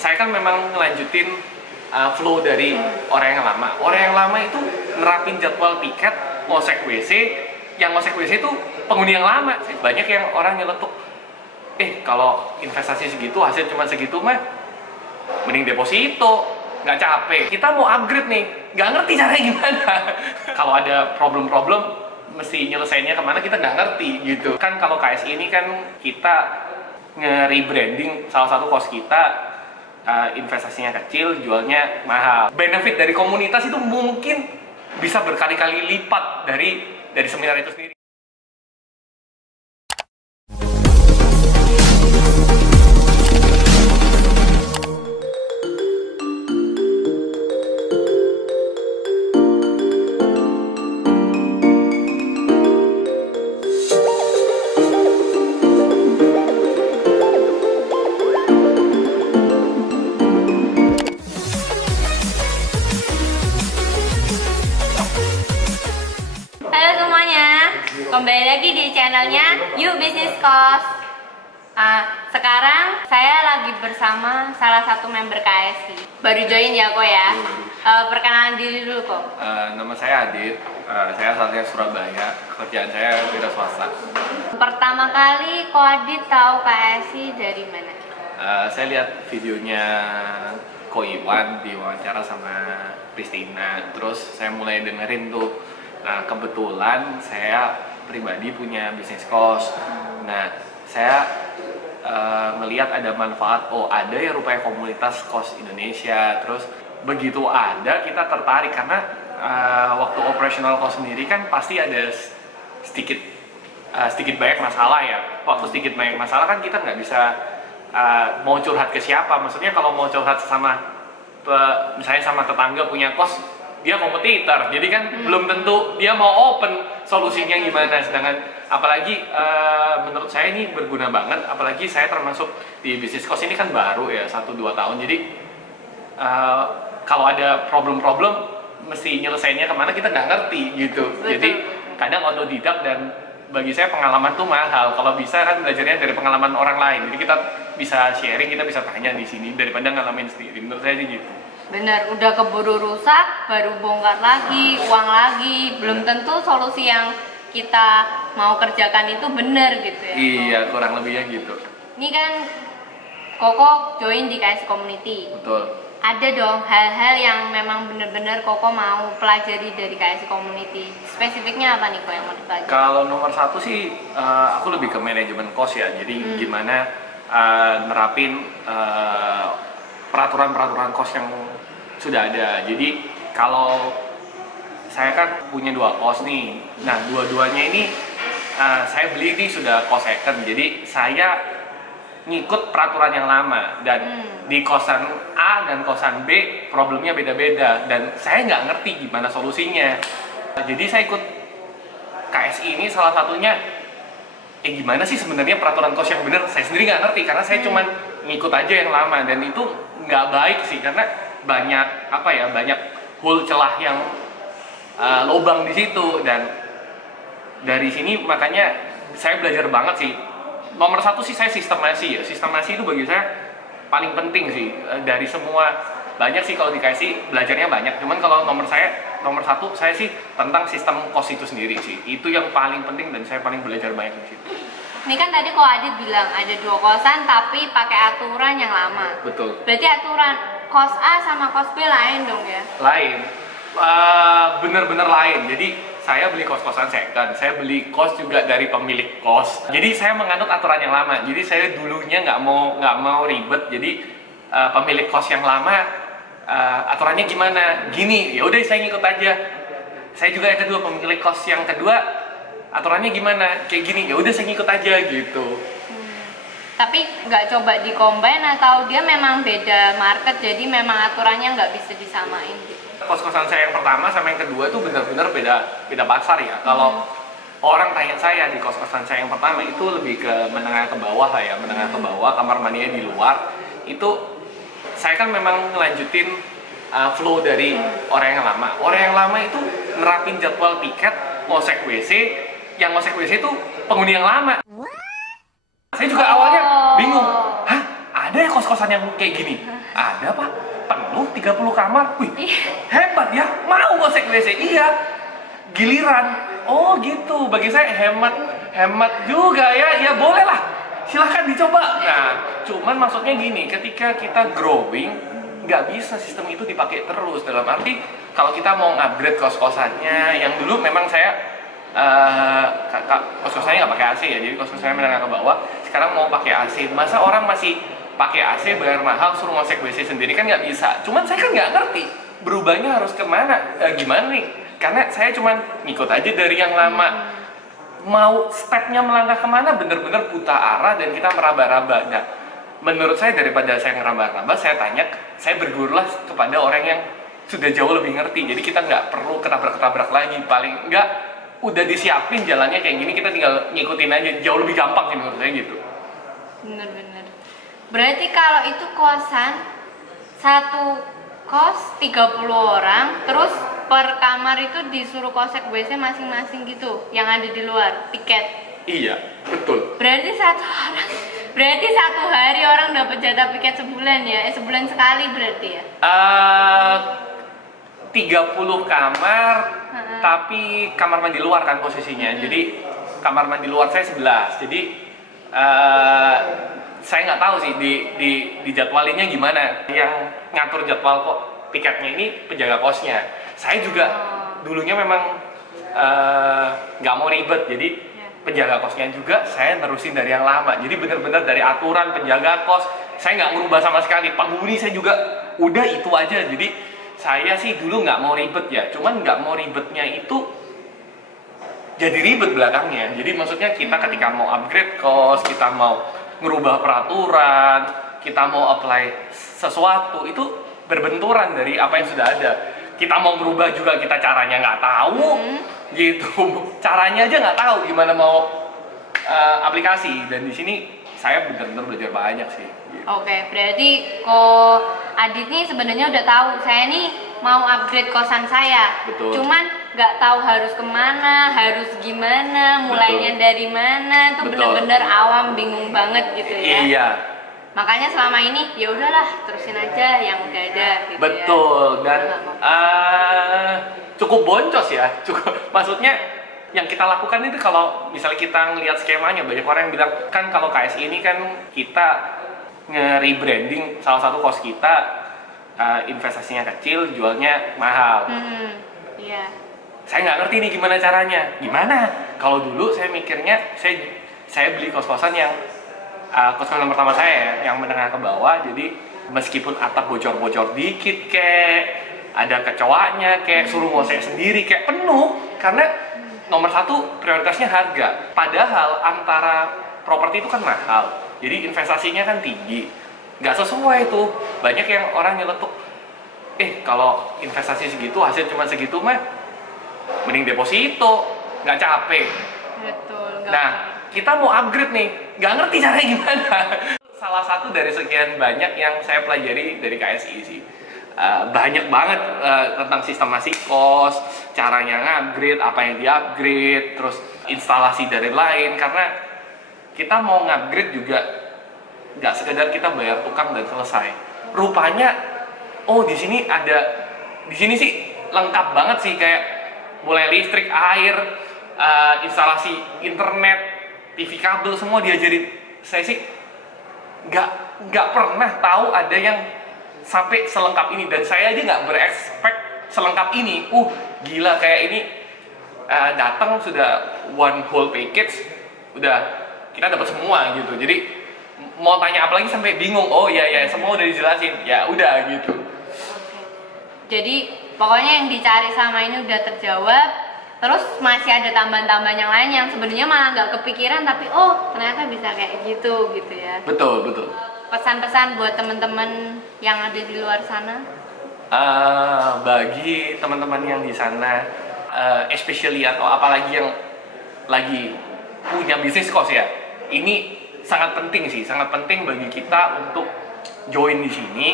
saya kan memang ngelanjutin flow dari orang yang lama. Orang yang lama itu nerapin jadwal tiket, ngosek WC, yang ngosek WC itu penghuni yang lama. Banyak yang orang nyeletuk, kalau investasi segitu, hasil cuma segitu mah, mending deposito, nggak capek. Kita mau upgrade nih, nggak ngerti caranya gimana. Kalau ada problem-problem, mesti nyelesainnya kemana, kita nggak ngerti gitu. Kan kalau KSI ini kan kita nge-rebranding salah satu kos kita, investasinya kecil, jualnya mahal. Benefit dari komunitas itu mungkin bisa berkali-kali lipat dari seminar itu sendiri. Kembali lagi di channelnya You Business Cost. Sekarang saya lagi bersama salah satu member KSI. Baru join ya kok ya. Perkenalan diri dulu kok. Nama saya Adit. Saya asalnya Surabaya. Kerjaan saya wira swasta. Pertama kali kok Adit tahu KSI dari mana? Saya lihat videonya Ko Iwan diwawancara sama Christina. Terus saya mulai dengerin tuh. Nah, kebetulan saya pribadi punya bisnis kos. Nah, saya melihat ada manfaat, ada ya rupanya komunitas kos Indonesia. Terus begitu ada, kita tertarik karena waktu operasional kos sendiri kan pasti ada sedikit banyak masalah ya. Waktu sedikit banyak masalah kan kita nggak bisa mau curhat ke siapa. Maksudnya kalau mau curhat misalnya sama tetangga punya kos, dia kompetitor, jadi kan belum tentu dia mau open solusinya gimana. Sedangkan apalagi menurut saya ini berguna banget, apalagi saya termasuk di bisnis kos ini kan baru ya 1-2 tahun. Jadi kalau ada problem-problem mesti nyelesainnya kemana, kita nggak ngerti gitu. Betul. Jadi kadang otodidak, dan bagi saya pengalaman tuh mahal. Kalau bisa kan belajarnya dari pengalaman orang lain, jadi kita bisa sharing, kita bisa tanya di sini daripada ngalamin sendiri. Menurut saya sih gitu. Bener, udah keburu rusak, baru bongkar lagi, uang lagi, belum tentu solusi yang kita mau kerjakan itu bener gitu ya. Iya, kurang lebihnya gitu. Ini kan Koko join di KSI Community. Betul. Ada dong hal-hal yang memang bener-bener Koko mau pelajari dari KSI Community. Spesifiknya apa nih Kok yang mau dipelajari? Kalau nomor satu sih, aku lebih ke manajemen kos ya. Jadi gimana nerapin peraturan-peraturan kos yang sudah ada. Jadi kalau saya kan punya 2 kos nih. Nah, dua-duanya ini saya beli ini sudah kos second. Jadi saya ngikut peraturan yang lama, dan di kosan A dan kosan B problemnya beda-beda, dan saya nggak ngerti gimana solusinya. Jadi saya ikut KSI ini salah satunya, gimana sih sebenarnya peraturan kos yang benar. Saya sendiri nggak ngerti karena saya cuman ngikut aja yang lama, dan itu nggak baik sih karena banyak banyak hole, celah yang lubang di situ. Dan dari sini makanya saya belajar banget sih. Nomor satu sih saya sistemasi ya. Sistemasi itu bagi saya paling penting sih dari semua. Banyak sih kalau dikasih belajarnya banyak, cuman kalau nomor satu saya sih tentang sistem kos itu sendiri sih. Itu yang paling penting dan saya paling belajar banyak di situ. Ini kan tadi kok Adit bilang ada 2 kosan tapi pakai aturan yang lama. Betul. Berarti aturan kos A sama kos B lain dong ya? Lain, bener-bener lain. Jadi saya beli kos-kosan second, saya beli kos juga dari pemilik kos. Jadi saya menganut aturan yang lama. Jadi saya dulunya nggak mau ribet. Jadi pemilik kos yang lama aturannya gimana? Gini, ya udah saya ngikut aja. Saya juga yang kedua, pemilik kos yang kedua aturannya gimana? Kayak gini, ya udah saya ngikut aja gitu. Tapi nggak coba di-combine atau dia memang beda market, jadi memang aturannya nggak bisa disamain gitu? Kos-kosan saya yang pertama sama yang kedua tuh benar-benar beda pasar ya. Kalau orang tanya saya di kos-kosan saya yang pertama itu lebih ke menengah ke bawah lah ya, menengah ke bawah, kamar mandinya di luar. Itu saya kan memang ngelanjutin flow dari orang yang lama. Orang yang lama itu nerapin jadwal tiket, ngosek WC, yang ngosek WC itu penghuni yang lama. Saya juga awalnya bingung, ada ya kos-kosan yang kayak gini? Ada Pak, penuh 30 kamar. Wih, hebat ya, mau ngosek WC? Iya. Giliran, oh gitu, bagi saya hemat juga ya, ya boleh lah, silahkan dicoba. Nah, cuman maksudnya gini, ketika kita growing, nggak bisa sistem itu dipakai terus. Dalam arti, kalau kita mau upgrade kos-kosannya, yang dulu memang saya kos-kosannya nggak pakai AC ya, jadi kos-kosannya menengah ke bawah. Sekarang mau pakai AC, masa orang masih pakai AC bayar mahal suruh ngosek WC sendiri, kan nggak bisa. Cuman saya kan nggak ngerti berubahnya harus kemana, gimana nih? Karena saya cuman ngikut aja dari yang lama. Mau stepnya melangkah kemana bener-bener buta arah dan kita meraba-raba. Nah, menurut saya daripada saya ngeraba-raba, saya tanya, saya bergurulah kepada orang yang sudah jauh lebih ngerti. Jadi kita nggak perlu ketabrak-ketabrak lagi. Paling nggak udah disiapin jalannya kayak gini, kita tinggal ngikutin aja. Jauh lebih gampang sih menurut saya gitu. Bener-bener. Berarti kalau itu kosan, satu kos 30 orang, terus per kamar itu disuruh kosek WC masing-masing gitu, yang ada di luar, tiket. Iya, betul. Berarti satu hari orang dapat jatah piket sebulan ya? Sebulan sekali berarti ya? 30 kamar, tapi kamar mandi luar kan posisinya. Jadi kamar mandi luar saya 11. Jadi saya nggak tahu sih di jadwalinnya gimana. Yang ngatur jadwal kok tiketnya ini penjaga kosnya. Saya juga dulunya memang nggak mau ribet, jadi penjaga kosnya juga saya nerusin dari yang lama. Jadi benar-benar dari aturan penjaga kos, saya nggak merubah sama sekali. Penghuni saya juga udah itu aja. Jadi saya sih dulu nggak mau ribet ya, cuman nggak mau ribetnya itu jadi ribet belakangnya. Jadi maksudnya kita ketika mau upgrade kos, kita mau ngerubah peraturan, kita mau apply sesuatu, itu berbenturan dari apa yang sudah ada. Kita mau berubah juga kita caranya nggak tahu, gitu. Caranya aja nggak tahu gimana mau aplikasi. Dan di sini saya benar-benar belajar banyak sih. Gitu. Oke, berarti kok Adit nih sebenarnya udah tahu saya nih mau upgrade kosan saya. Betul. Cuman nggak tahu harus kemana, harus gimana, mulainya dari mana, tuh bener-bener awam, bingung banget gitu ya. Iya. Makanya selama ini ya udahlah terusin aja yang udah ada gitu. Betul. Ya. Dan cukup boncos ya. Maksudnya yang kita lakukan itu kalau misalnya kita ngelihat skemanya, banyak orang yang bilang kan kalau KSI ini kan kita nge-rebranding salah satu kos kita, investasinya kecil, jualnya mahal. Iya. Saya nggak ngerti nih gimana caranya. Gimana? Kalau dulu saya mikirnya saya beli kos-kosan yang kos-kosan pertama saya yang menengah ke bawah, jadi meskipun atap bocor-bocor dikit kayak ada kecoaknya kayak suruh ngosek sendiri kayak penuh, karena nomor satu prioritasnya harga. Padahal antara properti itu kan mahal, jadi investasinya kan tinggi, nggak sesuai tuh. Banyak yang orang nyeletuk, kalau investasi segitu hasil cuma segitu mah mending deposito, nggak capek. Betul. Nah, kita mau upgrade nih, nggak ngerti caranya gimana. Salah satu dari sekian banyak yang saya pelajari dari KSI sih. Banyak banget tentang sistemasi kos, caranya ngupgrade, apa yang di-upgrade, terus instalasi dari lain. Karena kita mau ngupgrade juga nggak sekedar kita bayar tukang dan selesai. Rupanya, di sini sih lengkap banget sih, kayak mulai listrik, air, instalasi internet, TV kabel, semua diajarin. Saya sih nggak pernah tahu ada yang sampai selengkap ini, dan saya aja nggak berekspek selengkap ini. Gila, kayak ini datang sudah one whole package, udah kita dapat semua gitu. Jadi mau tanya apa lagi sampai bingung. Ya semua udah dijelasin, ya udah gitu. Jadi pokoknya yang dicari sama ini udah terjawab. Terus masih ada tambahan-tambahan yang lain yang sebenarnya malah nggak kepikiran, tapi ternyata bisa kayak gitu ya. Betul. Pesan-pesan buat teman-teman yang ada di luar sana? Bagi teman-teman yang di sana, especially atau apalagi yang lagi punya bisnis kos ya, ini sangat penting sih, sangat penting bagi kita untuk join di sini.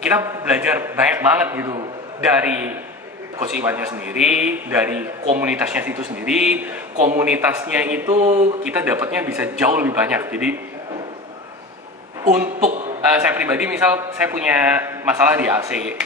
Kita belajar banyak banget gitu dari Coach Iwannya sendiri, dari komunitasnya itu sendiri. Komunitasnya itu kita dapatnya bisa jauh lebih banyak. Jadi untuk saya pribadi misal saya punya masalah di AC,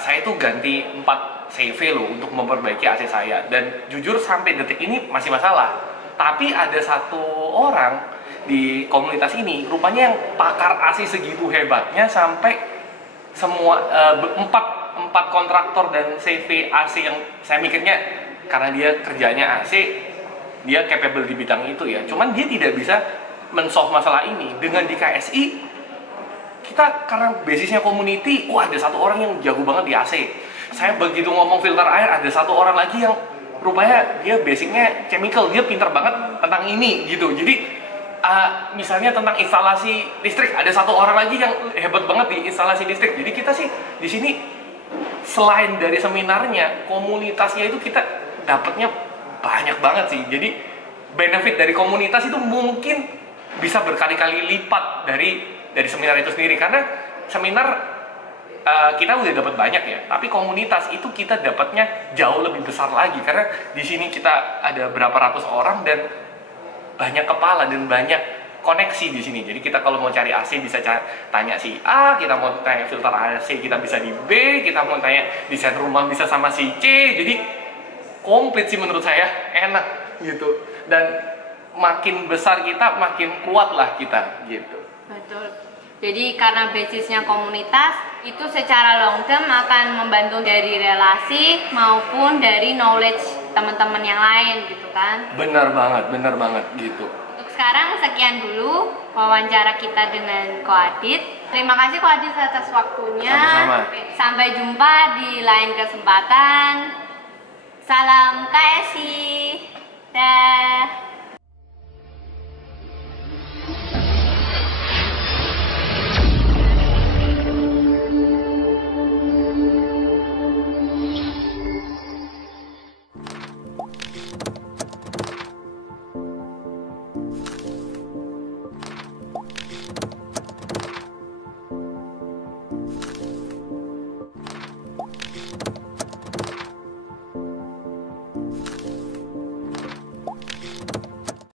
saya tuh ganti 4 CV loh untuk memperbaiki AC saya, dan jujur sampai detik ini masih masalah. Tapi ada satu orang di komunitas ini rupanya yang pakar AC segitu hebatnya sampai semua empat kontraktor dan CV AC yang saya mikirnya karena dia kerjanya AC, dia capable di bidang itu ya. Cuman dia tidak bisa men-solve masalah ini. Dengan di KSI kita karena basisnya community, wah ada satu orang yang jago banget di AC. Saya begitu ngomong filter air, ada satu orang lagi yang rupanya dia basicnya chemical, dia pinter banget tentang ini gitu. Jadi misalnya tentang instalasi listrik, ada satu orang lagi yang hebat banget di instalasi listrik. Jadi kita sih di sini selain dari seminarnya, komunitasnya itu kita dapatnya banyak banget sih. Jadi benefit dari komunitas itu mungkin bisa berkali-kali lipat dari seminar itu sendiri, karena seminar kita udah dapat banyak ya, tapi komunitas itu kita dapatnya jauh lebih besar lagi, karena di sini kita ada berapa ratus orang dan banyak kepala dan banyak koneksi di sini. Jadi kita kalau mau cari AC bisa tanya si A, kita mau tanya filter AC kita bisa di B, kita mau tanya desain rumah bisa sama si C. Jadi komplit sih menurut saya, enak gitu. Dan makin besar kita makin kuat lah kita gitu. Betul. Jadi karena basisnya komunitas itu secara long term akan membantu dari relasi maupun dari knowledge teman-teman yang lain gitu kan. Benar banget gitu. Untuk sekarang sekian dulu wawancara kita dengan Ko Adit. Terima kasih Ko Adit atas waktunya. Sama-sama. Sampai jumpa di lain kesempatan. Salam KSI. Dah.